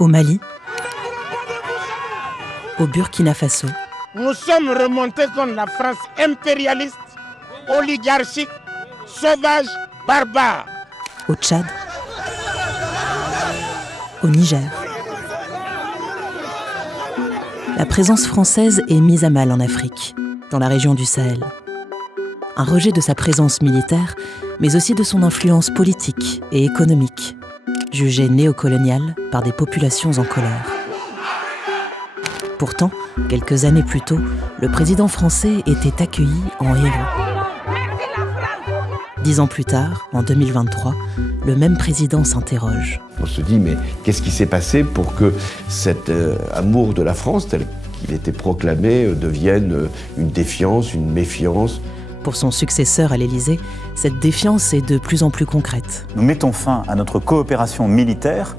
au Mali, au Burkina Faso. Nous sommes remontés contre la France impérialiste, oligarchique, sauvage, barbare. Au Tchad, au Niger. La présence française est mise à mal en Afrique, dans la région du Sahel. Un rejet de sa présence militaire, mais aussi de son influence politique et économique, jugée néocoloniale par des populations en colère. Pourtant, quelques années plus tôt, le président français était accueilli en héros. 10 ans plus tard, en 2023, le même président s'interroge. On se dit, mais qu'est-ce qui s'est passé pour que cet amour de la France, tel qu'il était proclamé, devienne une défiance, une méfiance ? Pour son successeur à l'Élysée, cette défiance est de plus en plus concrète. Nous mettons fin à notre coopération militaire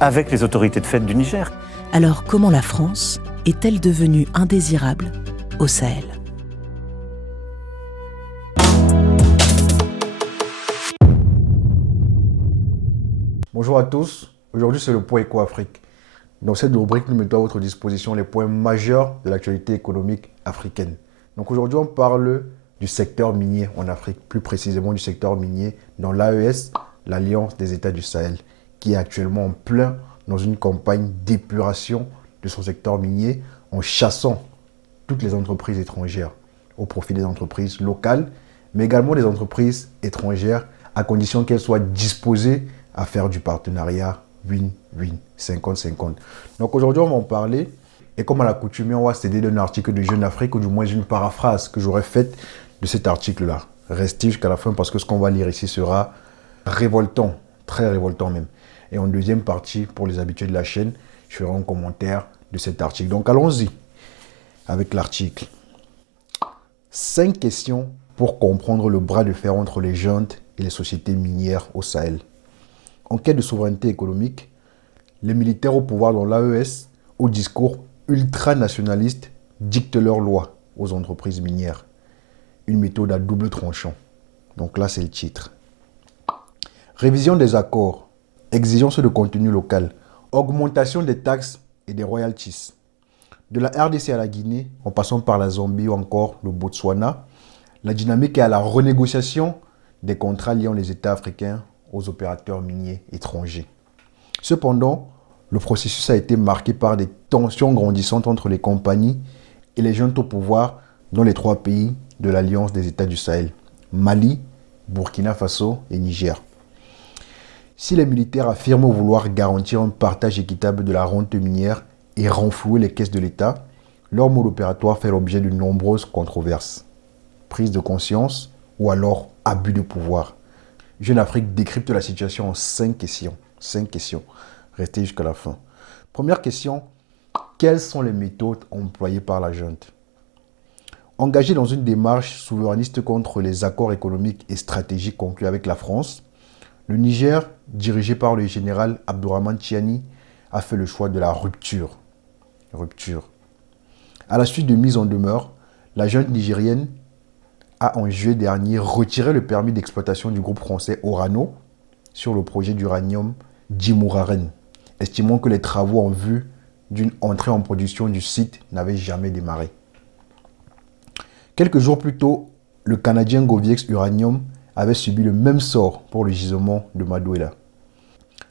avec les autorités de fait du Niger. Alors comment la France est-elle devenue indésirable au Sahel ? Bonjour à tous, aujourd'hui c'est le point Éco-Afrique. Dans cette rubrique, nous mettons à votre disposition les points majeurs de l'actualité économique africaine. Donc aujourd'hui on parle du secteur minier en Afrique, plus précisément du secteur minier dans l'AES, l'Alliance des États du Sahel, qui est actuellement en plein dans une campagne d'épuration de son secteur minier en chassant toutes les entreprises étrangères au profit des entreprises locales, mais également des entreprises étrangères à condition qu'elles soient disposées à faire du partenariat win-win, 50-50. Donc aujourd'hui, on va en parler. Et comme à l'accoutumée, on va s'aider d'un article de Jeune Afrique, ou du moins une paraphrase que j'aurais faite de cet article-là. Restez jusqu'à la fin parce que ce qu'on va lire ici sera révoltant, très révoltant même. Et en deuxième partie, pour les habitués de la chaîne, je ferai un commentaire de cet article. Donc allons-y avec l'article. 5 questions pour comprendre le bras de fer entre les juntes et les sociétés minières au Sahel. En quête de souveraineté économique, les militaires au pouvoir dans l'AES, au discours ultranationaliste, dictent leurs lois aux entreprises minières. Une méthode à double tranchant. Donc là, c'est le titre. Révision des accords, exigence de contenu local, augmentation des taxes et des royalties. De la RDC à la Guinée, en passant par la Zambie ou encore le Botswana, la dynamique est à la renégociation des contrats liant les États africains aux opérateurs miniers étrangers. Cependant, le processus a été marqué par des tensions grandissantes entre les compagnies et les juntes au pouvoir dans les 3 pays de l'Alliance des États du Sahel, Mali, Burkina Faso et Niger. Si les militaires affirment vouloir garantir un partage équitable de la rente minière et renflouer les caisses de l'État, leur mode opératoire fait l'objet de nombreuses controverses. Prise de conscience ou alors abus de pouvoir. Jeune Afrique décrypte la situation en 5 questions. 5 questions. Restez jusqu'à la fin. Première question, quelles sont les méthodes employées par la junte ? Engagée dans une démarche souverainiste contre les accords économiques et stratégiques conclus avec la France, le Niger, dirigé par le général Abdourahmane Tiani, a fait le choix de la rupture. À la suite de mise en demeure, la junte nigérienne a en juillet dernier retiré le permis d'exploitation du groupe français Orano sur le projet d'uranium d'Imouraren, estimant que les travaux en vue d'une entrée en production du site n'avaient jamais démarré. Quelques jours plus tôt, le Canadien Goviex Uranium avait subi le même sort pour le gisement de Madoula.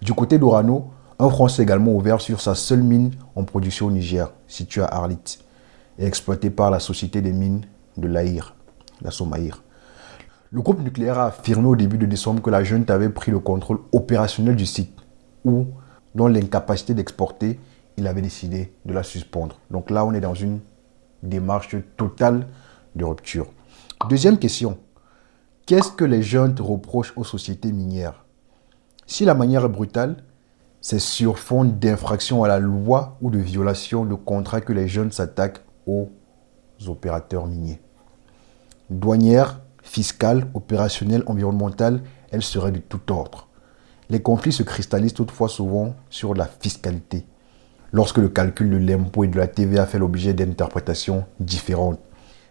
Du côté d'Orano, un Franc s'est également ouvert sur sa seule mine en production au Niger, située à Arlit, et exploitée par la société des mines de l'Aïr, la Somaïr. Le groupe nucléaire a affirmé au début de décembre que la junte avait pris le contrôle opérationnel du site, ou, dans l'incapacité d'exporter, il avait décidé de la suspendre. Donc là, on est dans une démarche totale de rupture. Deuxième question. Qu'est-ce que les juntes reprochent aux sociétés minières ? Si la manière est brutale, c'est sur fond d'infraction à la loi ou de violation de contrat que les juntes s'attaquent aux opérateurs miniers. Douanières, fiscales, opérationnelles, environnementales, elles seraient de tout ordre. Les conflits se cristallisent toutefois souvent sur la fiscalité, lorsque le calcul de l'impôt et de la TVA fait l'objet d'interprétations différentes,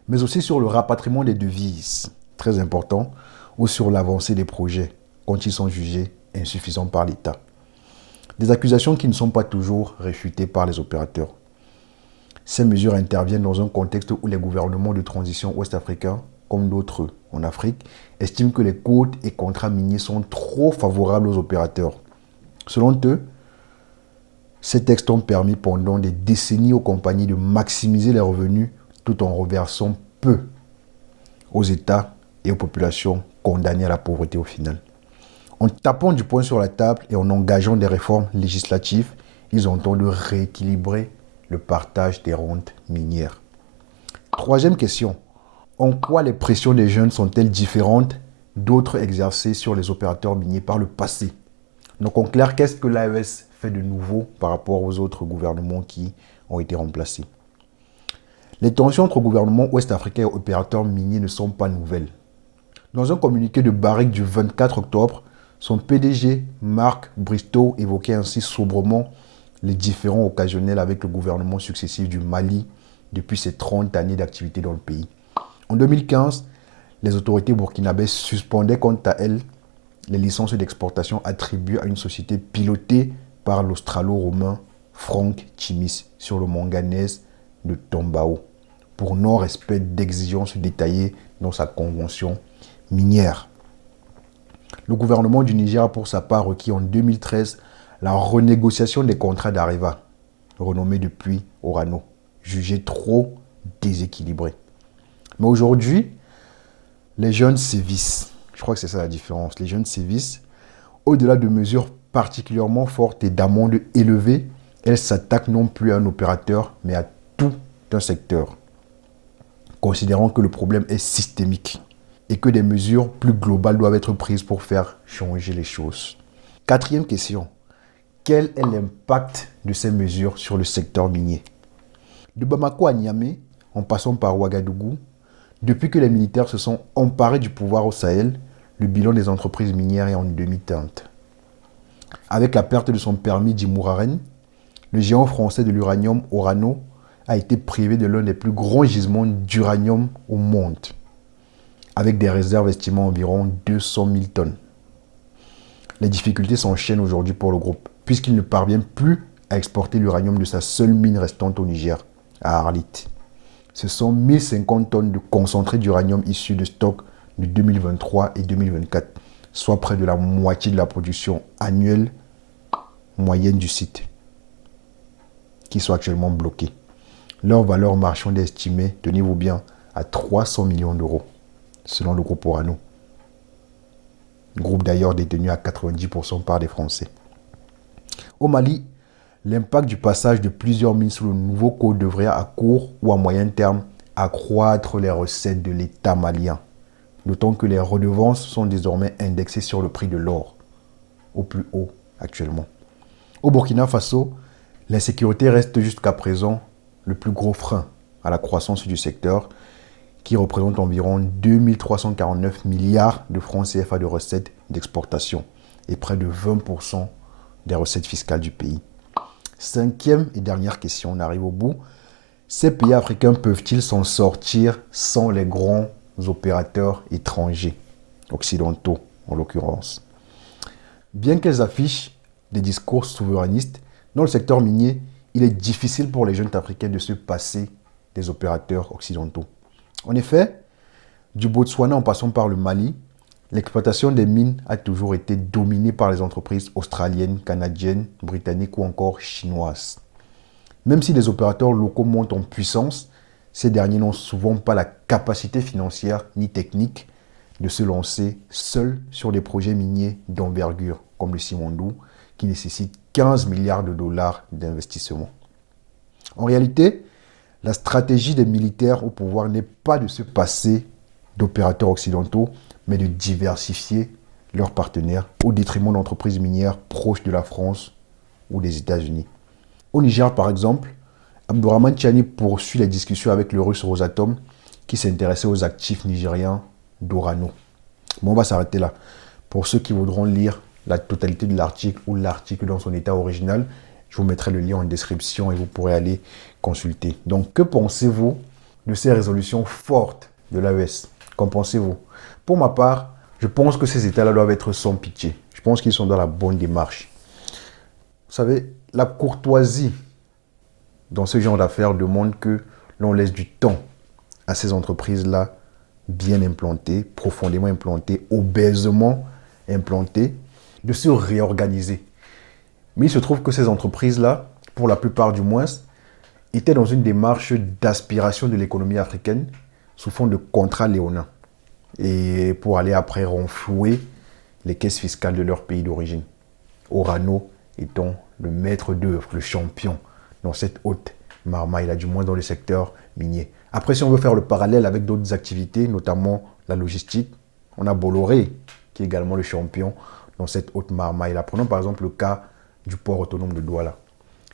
mais aussi sur le rapatriement des devises, très important, ou sur l'avancée des projets, quand ils sont jugés insuffisants par l'État. Des accusations qui ne sont pas toujours réfutées par les opérateurs. Ces mesures interviennent dans un contexte où les gouvernements de transition ouest-africains, comme d'autres en Afrique, estiment que les quotes et contrats miniers sont trop favorables aux opérateurs. Selon eux, ces textes ont permis pendant des décennies aux compagnies de maximiser les revenus tout en reversant peu aux États et aux populations condamnées à la pauvreté au final. En tapant du poing sur la table et en engageant des réformes législatives, ils entendent rééquilibrer le partage des rentes minières. Troisième question. En quoi les pressions des jeunes sont-elles différentes d'autres exercées sur les opérateurs miniers par le passé? Donc en clair, qu'est-ce que l'AES fait de nouveau par rapport aux autres gouvernements qui ont été remplacés? Les tensions entre gouvernements ouest-africains et opérateurs miniers ne sont pas nouvelles. Dans un communiqué de Barrick du 24 octobre, son PDG, Marc Bristow, évoquait ainsi sobrement les différends occasionnels avec le gouvernement successif du Mali depuis ses 30 années d'activité dans le pays. En 2015, les autorités burkinabées suspendaient quant à elles les licences d'exportation attribuées à une société pilotée par l'australo-romain Frank Timis sur le manganèse de Tombao pour non-respect d'exigences détaillées dans sa convention minière. Le gouvernement du Niger a pour sa part requis en 2013 la renégociation des contrats d'Areva, renommé depuis Orano, jugé trop déséquilibré. Mais aujourd'hui, les jeunes sévissent. Je crois que c'est ça la différence. Les jeunes sévissent. Au-delà de mesures particulièrement fortes et d'amendes élevées, elles s'attaquent non plus à un opérateur, mais à tout un secteur, considérant que le problème est systémique et que des mesures plus globales doivent être prises pour faire changer les choses. Quatrième question. Quel est l'impact de ces mesures sur le secteur minier? De Bamako à Niamey, en passant par Ouagadougou, depuis que les militaires se sont emparés du pouvoir au Sahel, le bilan des entreprises minières est en demi-teinte. Avec la perte de son permis d'Imouraren, le géant français de l'uranium Orano a été privé de l'un des plus grands gisements d'uranium au monde, avec des réserves estimées à environ 200 000 tonnes. Les difficultés s'enchaînent aujourd'hui pour le groupe, puisqu'il ne parvient plus à exporter l'uranium de sa seule mine restante au Niger, à Arlit. Ce sont 1050 tonnes de concentré d'uranium issus de stocks de 2023 et 2024, soit près de la moitié de la production annuelle moyenne du site, qui sont actuellement bloqués. Leur valeur marchande est estimée, tenez-vous bien, à 300 millions d'euros, selon le groupe Orano. Groupe d'ailleurs détenu à 90% par des Français. Au Mali, l'impact du passage de plusieurs mines sous le nouveau code devrait à court ou à moyen terme accroître les recettes de l'État malien. D'autant que les redevances sont désormais indexées sur le prix de l'or, au plus haut actuellement. Au Burkina Faso, l'insécurité reste jusqu'à présent le plus gros frein à la croissance du secteur, qui représente environ 2349 milliards de francs CFA de recettes d'exportation et près de 20% des recettes fiscales du pays. Cinquième et dernière question, on arrive au bout. Ces pays africains peuvent-ils s'en sortir sans les grands opérateurs étrangers, occidentaux en l'occurrence? Bien qu'elles affichent des discours souverainistes, dans le secteur minier, il est difficile pour les jeunes africains de se passer des opérateurs occidentaux. En effet, du Botswana en passant par le Mali, l'exploitation des mines a toujours été dominée par les entreprises australiennes, canadiennes, britanniques ou encore chinoises. Même si les opérateurs locaux montent en puissance, ces derniers n'ont souvent pas la capacité financière ni technique de se lancer seuls sur des projets miniers d'envergure, comme le Simandou, qui nécessitent 15 milliards de dollars d'investissement. En réalité, la stratégie des militaires au pouvoir n'est pas de se passer d'opérateurs occidentaux, mais de diversifier leurs partenaires au détriment d'entreprises minières proches de la France ou des États-Unis. Au Niger, par exemple, Abdourahmane Tiani poursuit les discussions avec le russe Rosatom, qui s'intéressait aux actifs nigériens d'Orano. Bon, on va s'arrêter là. Pour ceux qui voudront lire la totalité de l'article ou l'article dans son état original, je vous mettrai le lien en description et vous pourrez aller consulter. Donc, que pensez-vous de ces résolutions fortes de l'AES? Qu'en pensez-vous? Pour ma part, je pense que ces États-là doivent être sans pitié. Je pense qu'ils sont dans la bonne démarche. Vous savez, la courtoisie dans ce genre d'affaires demande que l'on laisse du temps à ces entreprises-là bien implantées, profondément implantées, obèsement implantées, de se réorganiser. Mais il se trouve que ces entreprises-là, pour la plupart du moins, étaient dans une démarche d'aspiration de l'économie africaine sous forme de contrats léonins. Et pour aller après renflouer les caisses fiscales de leur pays d'origine. Orano étant le maître d'œuvre, le champion dans cette haute marmaille-là, du moins dans le secteur minier. Après, si on veut faire le parallèle avec d'autres activités, notamment la logistique, on a Bolloré, qui est également le champion dans cette haute marmaille-là. Prenons par exemple le cas du port autonome de Douala.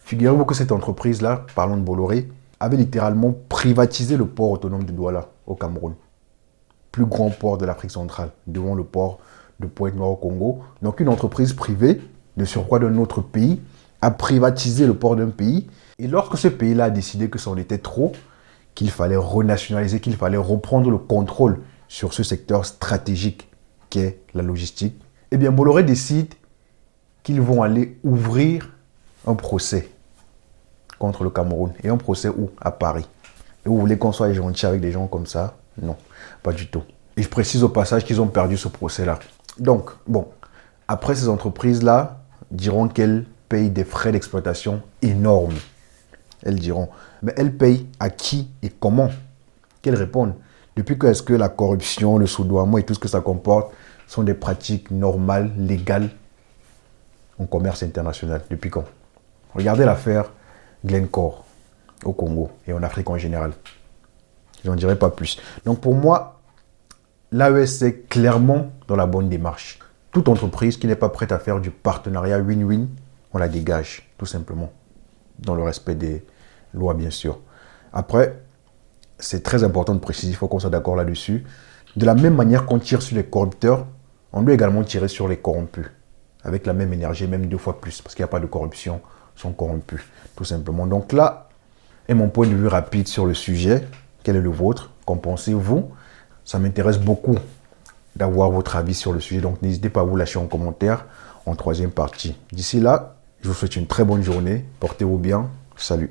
Figurez-vous que cette entreprise-là, parlons de Bolloré, avait littéralement privatisé le port autonome de Douala au Cameroun. Plus grand port de l'Afrique centrale, devant le port de Pointe-Noire au Congo. Donc une entreprise privée, de surcroît d'un autre pays, a privatisé le port d'un pays. Et lorsque ce pays-là a décidé que c'en était trop, qu'il fallait renationaliser, qu'il fallait reprendre le contrôle sur ce secteur stratégique qu'est la logistique, eh bien Bolloré décide qu'ils vont aller ouvrir un procès contre le Cameroun. Et un procès où? À Paris. Et vous voulez qu'on soit gentil avec des gens comme ça? Non, pas du tout. Et je précise au passage qu'ils ont perdu ce procès-là. Donc, bon, après ces entreprises-là diront qu'elles payent des frais d'exploitation énormes. Elles diront, mais elles payent à qui et comment? Qu'elles répondent. Depuis quand est-ce que la corruption, le soudoiement et tout ce que ça comporte sont des pratiques normales, légales en commerce international? Depuis quand? Regardez l'affaire Glencore au Congo et en Afrique en général. Je n'en dirai pas plus. Donc pour moi, l'AES est clairement dans la bonne démarche. Toute entreprise qui n'est pas prête à faire du partenariat win-win, on la dégage, tout simplement. Dans le respect des lois, bien sûr. Après, c'est très important de préciser, il faut qu'on soit d'accord là-dessus. De la même manière qu'on tire sur les corrupteurs, on doit également tirer sur les corrompus. Avec la même énergie, même 2 fois plus. Parce qu'il n'y a pas de corruption, ils sont corrompus, tout simplement. Donc là est mon point de vue rapide sur le sujet. Quel est le vôtre? Qu'en pensez-vous? Ça m'intéresse beaucoup d'avoir votre avis sur le sujet. Donc n'hésitez pas à vous lâcher en commentaire en 3e partie. D'ici là, je vous souhaite une très bonne journée. Portez-vous bien. Salut.